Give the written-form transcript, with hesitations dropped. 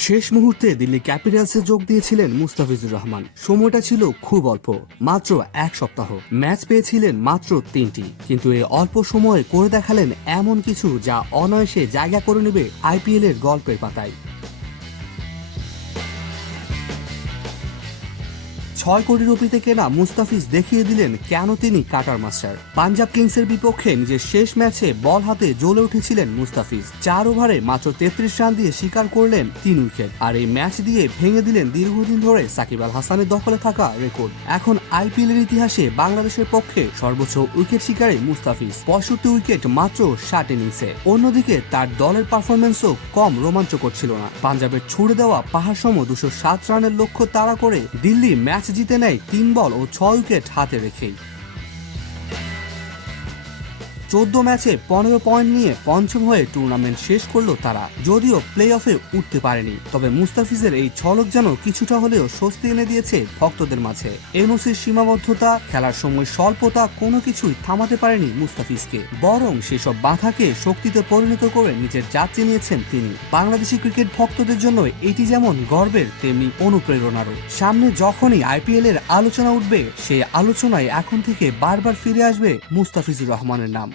শেষ মুহূর্তে দিল্লি ক্যাপিটালসে যোগ দিয়েছিলেন মুস্তাফিজুর রহমান। সময়টা ছিল খুব অল্প, মাত্র এক সপ্তাহ। ম্যাচ পেয়েছিলেন মাত্র 3টি, কিন্তু এই অল্প সময়ে করে দেখালেন এমন কিছু যা অনায়াসে জায়গা করে নেবে আইপিএল এর গল্পের পাতায়। 6 কোটি রুপিতে কেনা মুস্তাফিজ দেখিয়ে দিলেন কেন তিনি কাটার মাস্টার। পাঞ্জাব কিংসের বিপক্ষে নিজের শেষ ম্যাচে বল হাতে জ্বলে উঠেছিলেন মুস্তাফিজ। 4 ওভারে মাত্র 33 রান দিয়ে শিকার করলেন 3 উইকেট, আর এই ম্যাচ দিয়ে ভেঙে দিলেন দীর্ঘদিন ধরে সাকিব আল হাসানের দখলে থাকা রেকর্ড। এখন আইপিএল এর ইতিহাসে বাংলাদেশের পক্ষে সর্বোচ্চ উইকেট শিকারী মুস্তাফিজ, 65 উইকেট মাত্র 60 ইনিংসে। অন্যদিকে তার দলের পারফরমেন্সও কম রোমাঞ্চকর ছিল না। পাঞ্জাবের ছুড়ে দেওয়া পাহাড়সম 207 রানের লক্ষ্য তাড়া করে দিল্লি ম্যাচ জিতে নেয় 3 বল ও 6 উইকেট হাতে রেখেই। 14 ম্যাচে 15 পয়েন্ট নিয়ে পঞ্চম হয়ে টুর্নামেন্ট শেষ করলো তারা। যদিও প্লে অফে উঠতে পারেনি, তবে মুস্তাফিজের এই ঝলক যেন কিছুটা হলেও স্বস্তি এনে দিয়েছে ভক্তদের মাঝে। এনওসির সীমাবদ্ধতা, খেলার সময় স্বল্পতা কোনো কিছুই থামাতে পারেনি মুস্তাফিজকে, বরং সেসব বাধাকে শক্তিতে পরিণত করে নিজের যাত্রা নিয়েছেন তিনি। বাংলাদেশি ক্রিকেট ভক্তদের জন্য এটি যেমন গর্বের, তেমনি অনুপ্রেরণারও। সামনে যখনই আইপিএল এর আলোচনা উঠবে, সেই আলোচনায় এখন থেকে বারবার ফিরে আসবে মুস্তাফিজুর রহমানের নাম।